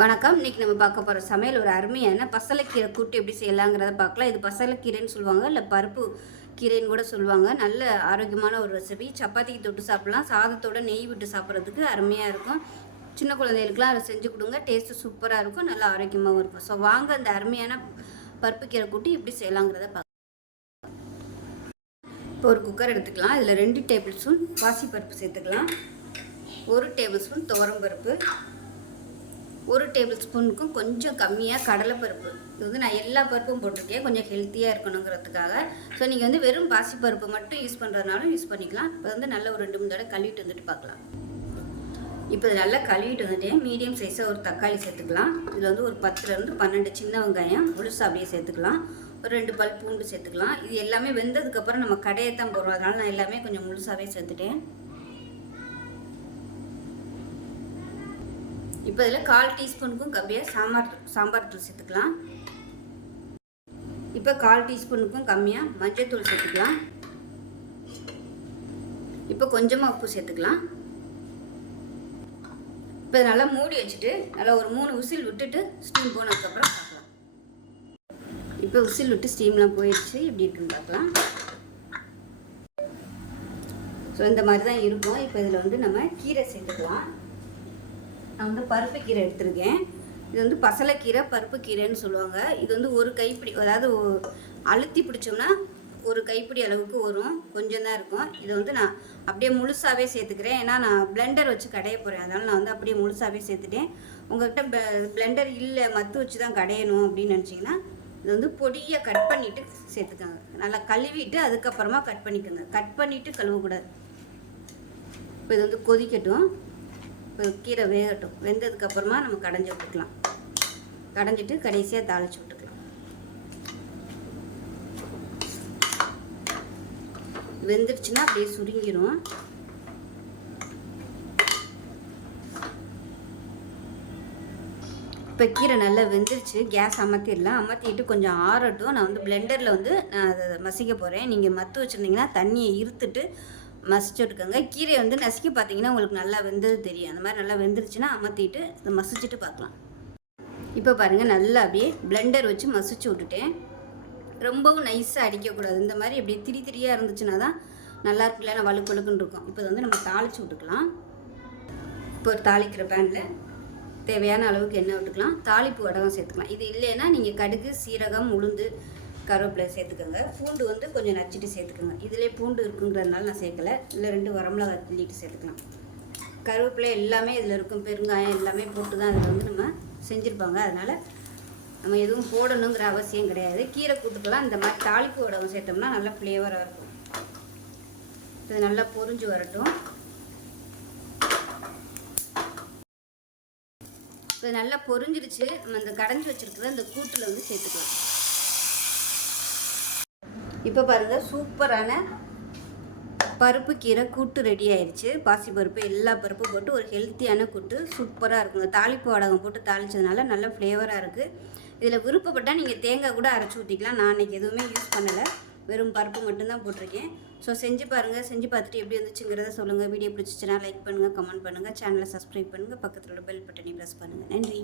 வணக்கம். இன்னைக்கு நம்ம பார்க்க போகிற சமையல் ஒரு அருமையான பசலைக்கீரை கூட்டு எப்படி செய்யலாங்கிறத பார்க்கலாம். இது பசலைக்கீரைன்னு சொல்லுவாங்க இல்லை பருப்பு கீரைன்னு கூட சொல்லுவாங்க. நல்ல ஆரோக்கியமான ஒரு ரெசிபி சப்பாத்திக்கு தொட்டு சாப்பிடலாம். சாதத்தோட நெய் விட்டு சாப்பிட்றதுக்கு அருமையாக இருக்கும். சின்ன குழந்தைகளுக்குலாம் அதை செஞ்சு கொடுங்க. டேஸ்ட்டு சூப்பராக இருக்கும். நல்ல ஆரோக்கியமாகவும் இருக்கும். ஸோ வாங்க அந்த அருமையான பருப்பு கீரை கூட்டு எப்படி செய்யலாங்கிறத பார்க்கலாம். இப்போ ஒரு குக்கர் எடுத்துக்கலாம். இதில் ரெண்டு டேபிள் ஸ்பூன் பாசிப்பருப்பு சேர்த்துக்கலாம். ஒரு டேபிள் ஸ்பூன் துவரம்பருப்பு ஒரு டேபிள் ஸ்பூனுக்கும் கொஞ்சம் கம்மியாக கடலைப்பருப்பு. இது வந்து நான் எல்லா பருப்பும் போட்டிருக்கேன். கொஞ்சம் ஹெல்த்தியாக இருக்கணுங்கிறதுக்காக. ஸோ நீங்கள் வந்து வெறும் பாசிப்பருப்பு மட்டும் யூஸ் பண்ணுறதுனாலும் யூஸ் பண்ணிக்கலாம். இப்போ வந்து நல்ல ஒரு ரெண்டு மூணு தடவை கழுவிட்டு வந்துட்டு பார்க்கலாம். இப்போ இது நல்லா கழுவிட்டு வந்துட்டேன் மீடியம் சைஸாக ஒரு தக்காளி சேர்த்துக்கலாம். இதில் வந்து ஒரு பத்துலேருந்து பன்னெண்டு சின்ன வெங்காயம் முழுசாக அப்படியே சேர்த்துக்கலாம். ஒரு ரெண்டு பல் பூண்டு சேர்த்துக்கலாம். இது எல்லாமே வெந்ததுக்கப்புறம் நம்ம கடையை தான் போடுறோம். அதனால் நான் எல்லாமே கொஞ்சம் முழுசாகவே சேர்த்துட்டேன். இப்போ இதில் கால் டீஸ்பூனுக்கும் கம்மியாக சாம்பார் சாம்பார் தூள் சேர்த்துக்கலாம். இப்போ கால் டீஸ்பூனுக்கும் கம்மியாக மஞ்சத்தூள் சேர்த்துக்கலாம். இப்போ கொஞ்சமாக உப்பு சேர்த்துக்கலாம். இப்போ நல்லா மூடி வச்சுட்டு நல்லா ஒரு மூணு விசில் விட்டுட்டு ஸ்டீம் போனதுக்கப்புறம் பார்க்கலாம். இப்போ விசில் விட்டு ஸ்டீம்லாம் போயிடுச்சு. எப்படி இருக்குன்னு பார்க்கலாம். ஸோ இந்த மாதிரி தான் இருக்கும். இப்போ இதில் வந்து நம்ம கீரை சேர்த்துக்கலாம். நான் வந்து பருப்பு கீரை எடுத்திருக்கேன். இது வந்து பசலைக்கீரை பருப்பு கீரைன்னு சொல்லுவாங்க. இது வந்து ஒரு கைப்பிடி அதாவது அழுத்தி பிடிச்சோம்னா ஒரு கைப்பிடி அளவுக்கு வரும். கொஞ்சம் தான் இருக்கும். இது வந்து நான் அப்படியே முழுசாகவே சேர்த்துக்கிறேன். ஏன்னா நான் பிளெண்டர் வச்சு கடைய போகிறேன் அதனால் நான் வந்து அப்படியே முழுசாகவே சேர்த்துட்டேன். உங்கள்கிட்ட பிளெண்டர் இல்லை மத்து வச்சு தான் கடையணும் அப்படின்னு நினச்சிங்கன்னா இது வந்து பொடியை கட் பண்ணிவிட்டு சேர்த்துக்கோங்க. நல்லா கழுவிட்டு அதுக்கப்புறமா கட் பண்ணிக்கோங்க. கட் பண்ணிவிட்டு கழுவக்கூடாது. இப்போ இது வந்து கொதிக்கட்டும். இப்போ கீரை வேகட்டும். வெந்ததுக்கு அப்புறமா நம்ம கடைஞ்சி விட்டுக்கலாம். கடைஞ்சிட்டு கடைசியாக தாளிச்சு விட்டுக்கலாம். வெந்துருச்சுன்னா அப்படியே சுருங்கிடும் இப்போ கீரை நல்லா வெந்துருச்சு. கேஸ் அமர்த்திடலாம் அமர்த்திட்டு கொஞ்சம் ஆறட்டும். நான் வந்து பிளெண்டரில் வந்து நான் அதை மசிக்க போகிறேன் நீங்கள் மத்து வச்சுருந்தீங்கன்னா தண்ணியை இருத்துட்டு மசிச்சு விட்டுக்கோங்க கீரையை வந்து நசுக்கி பார்த்தீங்கன்னா உங்களுக்கு நல்லா வெந்தது தெரியும். அந்த மாதிரி நல்லா வெந்துருச்சுன்னா அமர்த்திட்டு அதை மசிச்சுட்டு பார்க்கலாம். இப்போ பாருங்கள் நல்லா அப்படியே பிளெண்டர் வச்சு மசிச்சு விட்டுட்டேன். ரொம்பவும் நைஸாக அடிக்கக்கூடாது. இந்த மாதிரி அப்படியே திரி திரியாக இருந்துச்சுன்னா தான் நல்லா இருக்கும். இல்லைன்னா வழுக்கு வழுக்குன்னு இருக்கும். இப்போ வந்து நம்ம தாளிச்சு விட்டுக்கலாம். இப்போ ஒரு தாளிக்கிற பேனில் தேவையான அளவுக்கு எண்ணெய் விட்டுக்கலாம். தாளிப்பு வடகம் சேர்த்துக்கலாம். இது இல்லைன்னா நீங்கள் கடுகு சீரகம் உளுந்து கருவேப்பிலை சேர்த்துக்கோங்க. பூண்டு வந்து கொஞ்சம் நச்சுட்டு சேர்த்துக்கோங்க. இதிலே பூண்டு இருக்குங்கிறதுனால நான் சேர்க்கல. இல்லை ரெண்டு வரமிளகாய் தள்ளிட்டு சேர்த்துக்கலாம். கருவேப்பிலை எல்லாமே இதில் இருக்கும். பெருங்காயம் எல்லாமே போட்டு தான் அதில் வந்து நம்ம செஞ்சுருப்பாங்க. அதனால் நம்ம எதுவும் போடணுங்கிற அவசியம் கிடையாது. கீரை கூட்டுக்கெல்லாம் இந்த மாதிரி தாளிப்பு உடம்பு சேர்த்தோம்னா நல்லா ஃப்ளேவராக இருக்கும். இது நல்லா பொரிஞ்சு வரட்டும். இப்போ நல்லா பொறிஞ்சிருச்சு. நம்ம இந்த கடைஞ்சி வச்சிருக்கிறத இந்த கூட்டில் வந்து சேர்த்துக்கலாம். இப்போ பாருங்கள் சூப்பரான பருப்பு கீரை கூட்டு ரெடி ஆயிடுச்சு பாசி பருப்பு எல்லா பருப்பும் போட்டு ஒரு ஹெல்த்தியான கூட்டு சூப்பராக இருக்குங்க. தாளிப்பு வடகம் போட்டு தாளித்ததுனால நல்ல ஃப்ளேவராக இருக்குது இதில் விருப்பப்பட்டால் நீங்கள் தேங்காய் கூட அரைச்சி ஊற்றிக்கலாம் நான் இன்றைக்கி எதுவுமே யூஸ் பண்ணலை. வெறும் பருப்பு மட்டும்தான் போட்டிருக்கேன். ஸோ செஞ்சு பாருங்கள் செஞ்சு பார்த்துட்டு எப்படி வந்துச்சுங்கிறத சொல்லுங்கள் வீடியோ பிடிச்சிச்சுன்னா லைக் பண்ணுங்கள் கமெண்ட் பண்ணுங்கள் சேனலை சப்ஸ்கிரைப் பண்ணுங்கள் பக்கத்தில் உள்ள பெல் பட்டனை ப்ரெஸ் பண்ணுங்கள் நன்றி.